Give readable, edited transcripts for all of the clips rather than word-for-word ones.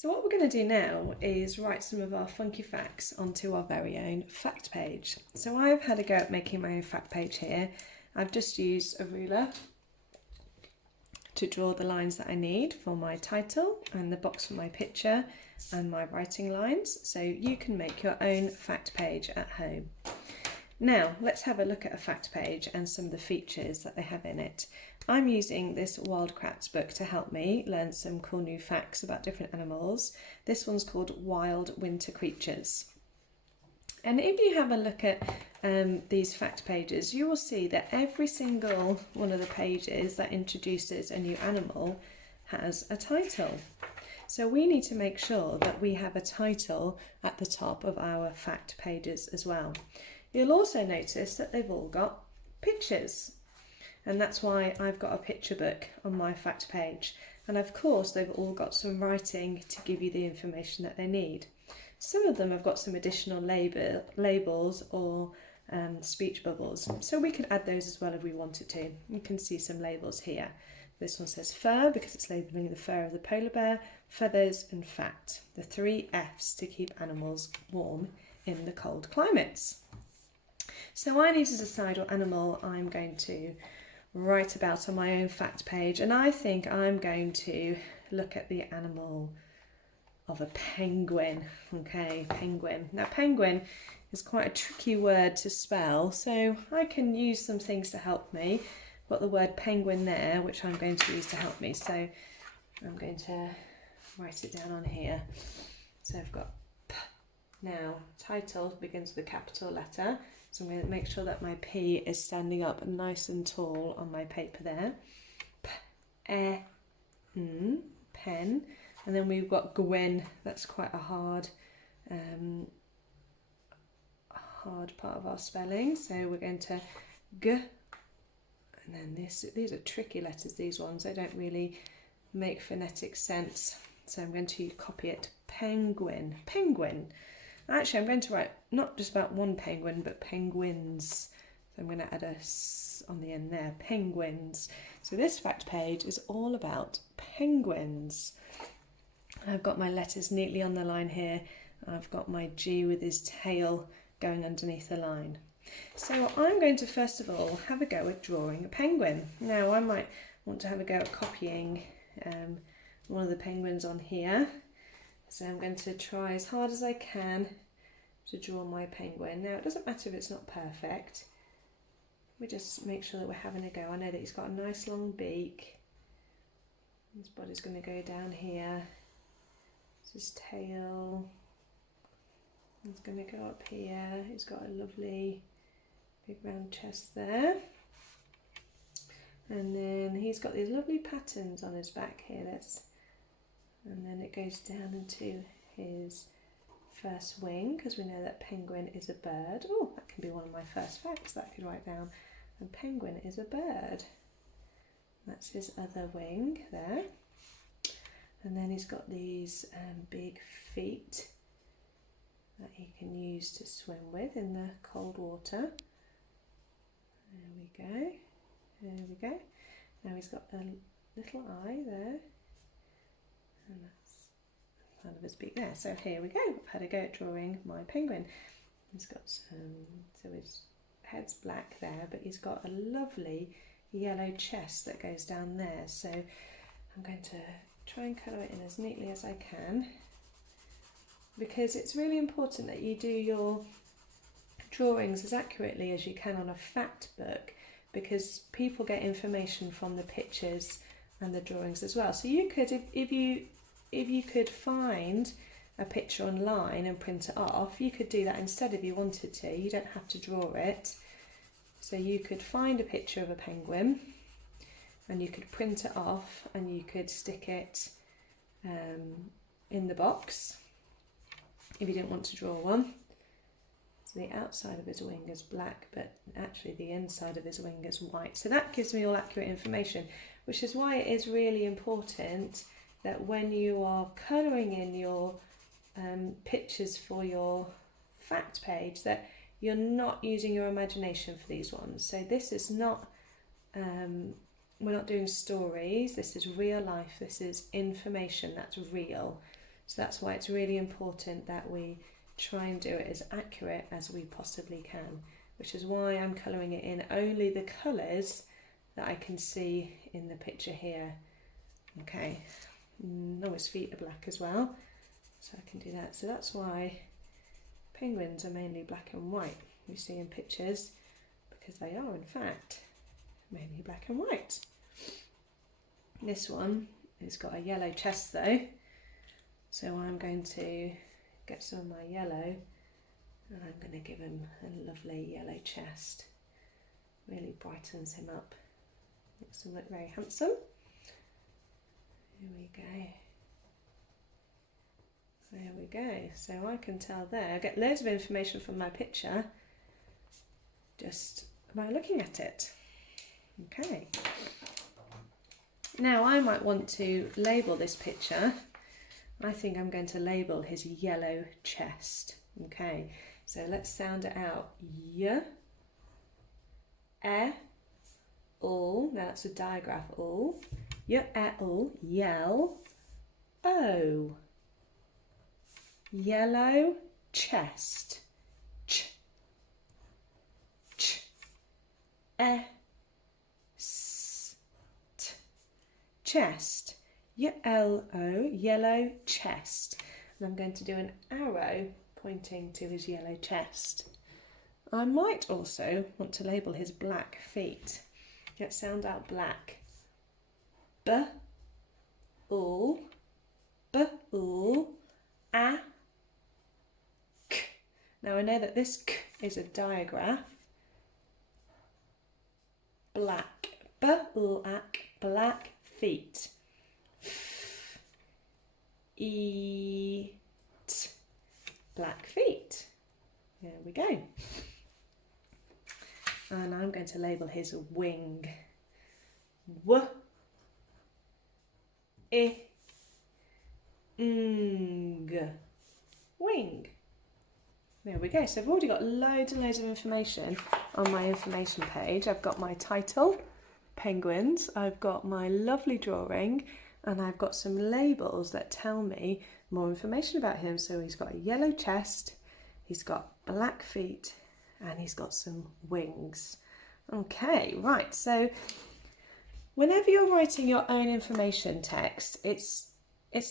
So what we're going to do now is write some of our funky facts onto our very own fact page. So I've had a go at making my own fact page here. I've just used a ruler to draw the lines that I need for my title and the box for my picture and my writing lines, so you can make your own fact page at home. Now let's have a look at a fact page and some of the features that they have in it. I'm using this Wildcrafts book to help me learn some cool new facts about different animals. This one's called Wild Winter Creatures. And if you have a look at these fact pages, you will see that every single one of the pages that introduces a new animal has a title. So we need to make sure that we have a title at the top of our fact pages as well. You'll also notice that they've all got pictures, and that's why I've got a picture book on my fact page. And of course they've all got some writing to give you the information that they need. Some of them have got some additional labels or speech bubbles, so we could add those as well if we wanted to. You can see some labels here. This one says fur because it's labelling the fur of the polar bear, feathers and fat, the 3 F's to keep animals warm in the cold climates. So I need to decide what animal I'm going to write about on my own fact page, and I think I'm going to look at the animal of a penguin. Okay, penguin. Now penguin is quite a tricky word to spell, so I can use some things to help me. Got the word penguin there, which I'm going to use to help me, so I'm going to write it down on here. So I've got P. Now title begins with a capital letter, so I'm going to make sure that my P is standing up nice and tall on my paper there. P, N, pen. And then we've got Gwyn. That's quite a hard part of our spelling. So we're going to G. And then these are tricky letters, these ones. They don't really make phonetic sense. So I'm going to copy it. Penguin. Penguin. Actually, I'm going to write not just about one penguin, but penguins. So I'm going to add a S on the end there. Penguins. So this fact page is all about penguins. I've got my letters neatly on the line here. I've got my G with his tail going underneath the line. So I'm going to first of all have a go at drawing a penguin. Now I might want to have a go at copying one of the penguins on here. So I'm going to try as hard as I can to draw my penguin. Now it doesn't matter if it's not perfect. We just make sure that we're having a go. I know that he's got a nice long beak. His body's going to go down here. His tail is going to go up here. He's got a lovely big round chest there, and then he's got these lovely patterns on his back here. And then it goes down into his first wing, because we know that penguin is a bird. Oh, that can be one of my first facts that I could write down. And penguin is a bird. That's his other wing there. And then he's got these big feet that he can use to swim with in the cold water. There we go. There we go. Now he's got a little eye there. And that's part of his beak there. So here we go. I've had a go at drawing my penguin. He's got some, so his head's black there, but he's got a lovely yellow chest that goes down there. So I'm going to try and colour it in as neatly as I can, because it's really important that you do your drawings as accurately as you can on a fact book, because people get information from the pictures and the drawings as well. So you could, if you could find a picture online and print it off, you could do that instead if you wanted to. You don't have to draw it. So you could find a picture of a penguin and you could print it off and you could stick it in the box if you didn't want to draw one. So the outside of his wing is black, but actually the inside of his wing is white. So that gives me all accurate information, which is why it is really important that when you are colouring in your pictures for your fact page, that you're not using your imagination for these ones. So this is not, we're not doing stories, this is real life, this is information that's real. So that's why it's really important that we try and do it as accurate as we possibly can, which is why I'm colouring it in only the colours that I can see in the picture here. Okay, oh, his feet are black as well, so I can do that. So that's why penguins are mainly black and white, we see in pictures, because they are in fact mainly black and white. This one has got a yellow chest though, so I'm going to get some of my yellow and I'm going to give him a lovely yellow chest. Really brightens him up, makes him look very handsome. Here we go. There we go. So I can tell there, I get loads of information from my picture just by looking at it. Okay. Now I might want to label this picture. I think I'm going to label his yellow chest. Okay, so let's sound it out. Y, e, all. Now that's a digraph. All. Y, e, all. Yell. O. Yellow chest. Ch. Ch. E. S. T. Chest. Y-L-O, yellow chest. And I'm going to do an arrow pointing to his yellow chest. I might also want to label his black feet. Let's sound out black. B, all, b, all, a, k. Now I know that this k is a digraph. Black, b, all, a, k, black feet. Eat, black feet. There we go. And I'm going to label his wing. W, I, ng, wing. There we go. So I've already got loads and loads of information on my information page. I've got my title, penguins. I've got my lovely drawing. And I've got some labels that tell me more information about him. So he's got a yellow chest, he's got black feet, and he's got some wings. Okay, right, so whenever you're writing your own information text, it's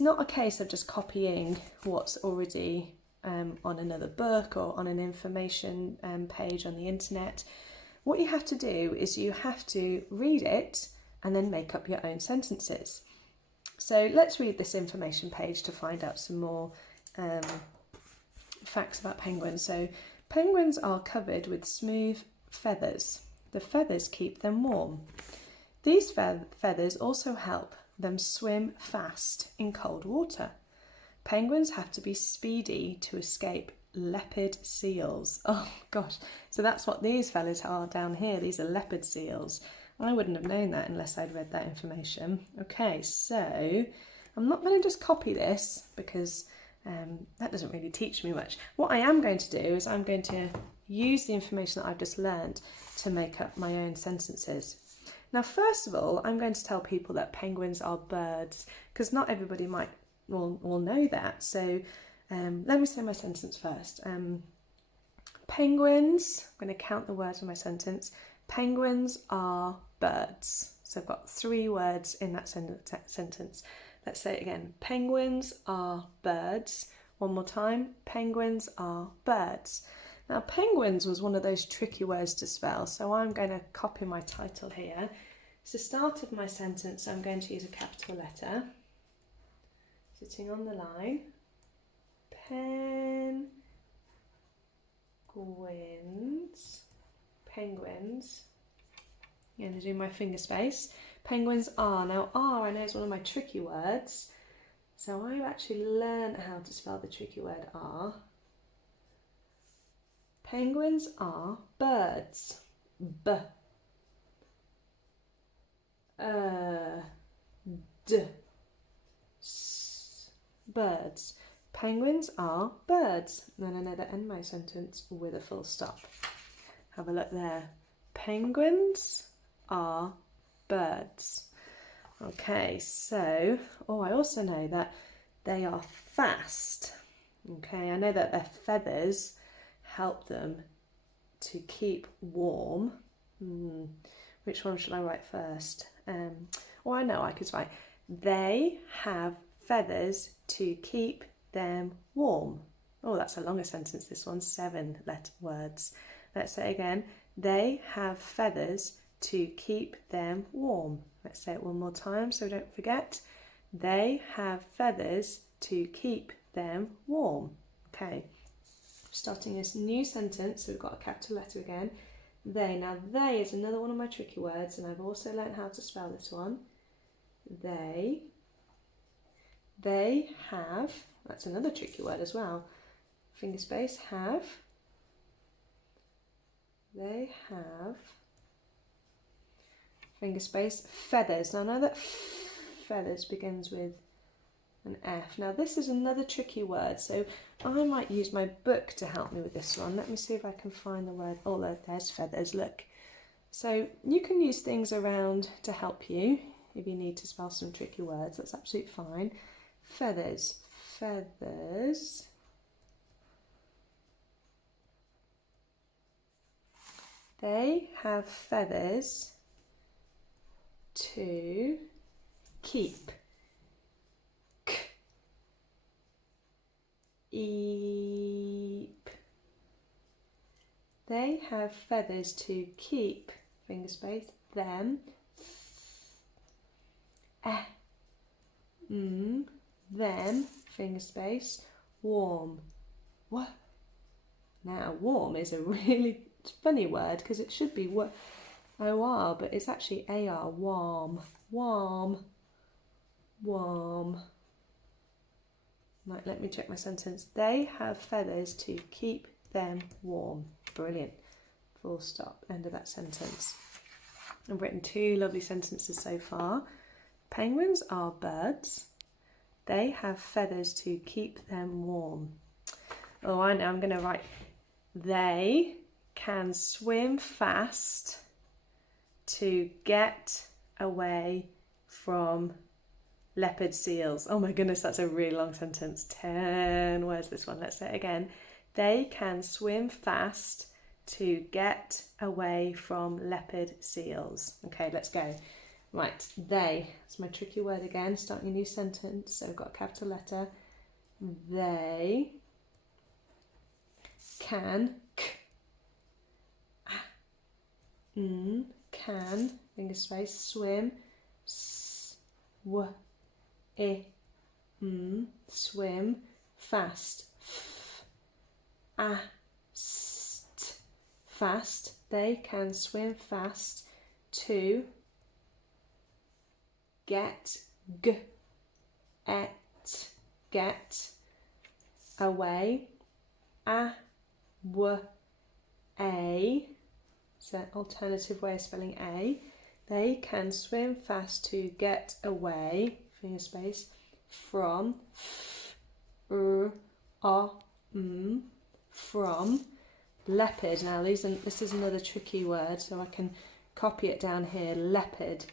not a case of just copying what's already on another book or on an information page on the internet. What you have to do is you have to read it and then make up your own sentences. So let's read this information page to find out some more facts about penguins. So penguins are covered with smooth feathers. The feathers keep them warm. These feathers also help them swim fast in cold water. Penguins have to be speedy to escape leopard seals. Oh gosh, so that's what these fellas are down here. These are leopard seals. I wouldn't have known that unless I'd read that information. Okay, so I'm not going to just copy this because that doesn't really teach me much. What I am going to do is I'm going to use the information that I've just learned to make up my own sentences. Now, first of all, I'm going to tell people that penguins are birds because not everybody will know that. So let me say my sentence first. Penguins, I'm going to count the words in my sentence. Penguins are birds. So I've got 3 words in that sentence. Let's say it again. Penguins are birds. One more time. Penguins are birds. Now, penguins was one of those tricky words to spell, so I'm going to copy my title here. It's the start of my sentence. I'm going to use a capital letter. Sitting on the line. Penguins. I'm going to do my finger space. Penguins are. Now R I know is one of my tricky words. So I've actually learned how to spell the tricky word R. Penguins are birds. B. D. S. Birds. Penguins are birds. And then I know that end my sentence with a full stop. Have a look there. Penguins are birds. Okay, so, I also know that they are fast. Okay, I know that their feathers help them to keep warm. Which one should I write first? I know I could write, they have feathers to keep them warm. Oh, that's a longer sentence, this one, 7 letter words. Let's say it again. They have feathers to keep them warm. Let's say it one more time so we don't forget. They have feathers to keep them warm. Okay, starting this new sentence, so we've got a capital letter again. They. Now, they is another one of my tricky words, and I've also learned how to spell this one. They have, that's another tricky word as well. Finger space, have. They have, finger space, feathers. Now, I know that feathers begins with an F. Now, this is another tricky word, so I might use my book to help me with this one. Let me see if I can find the word. Oh, there's feathers, look. So you can use things around to help you if you need to spell some tricky words. That's absolutely fine. Feathers, feathers. They have feathers to keep. Eep. They have feathers to keep, finger space, them. Them, finger space, warm. What? Now, warm is a really funny word because it should be O-R, but it's actually A-R, warm, warm, warm. Right, let me check my sentence. They have feathers to keep them warm. Brilliant. Full stop. End of that sentence. I've written 2 lovely sentences so far. Penguins are birds. They have feathers to keep them warm. Oh, I know. I'm going to write, they can swim fast to get away from leopard seals. Oh my goodness, that's a really long sentence. 10 words, this one. Let's say it again. They can swim fast to get away from leopard seals. Okay, let's go. Right, they. That's my tricky word again. Starting a new sentence. So we've got a capital letter. They can. Can. Finger space. Swim. Swim fast. Fast. They can swim fast to get away. It's an alternative way of spelling A. They can swim fast to get away, finger space, from from leopard. Now this is another tricky word, so I can copy it down here. Leopard.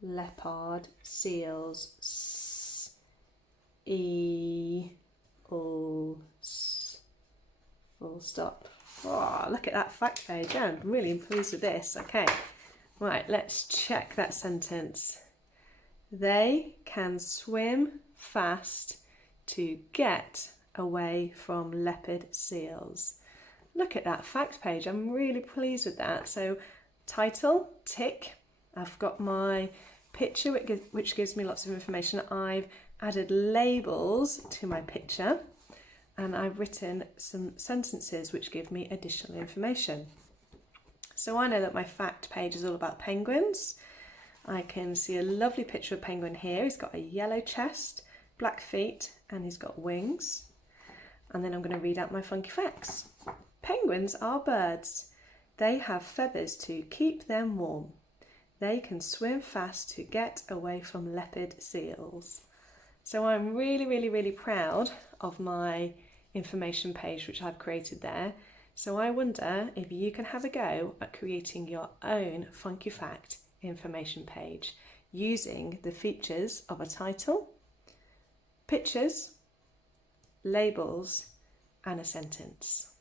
Leopard, seals, eagles. Full stop. Oh, look at that fact page. I'm really pleased with this. Okay, right, let's check that sentence. They can swim fast to get away from leopard seals. Look at that fact page. I'm really pleased with that. So, title, tick. I've got my picture, which gives me lots of information. I've added labels to my picture, and I've written some sentences which give me additional information. So I know that my fact page is all about penguins. I can see a lovely picture of a penguin here. He's got a yellow chest, black feet, and he's got wings. And then I'm going to read out my funky facts. Penguins are birds. They have feathers to keep them warm. They can swim fast to get away from leopard seals. So I'm really, really, really proud of my information page which I've created there. So I wonder if you can have a go at creating your own Funky Fact information page using the features of a title, pictures, labels, and a sentence.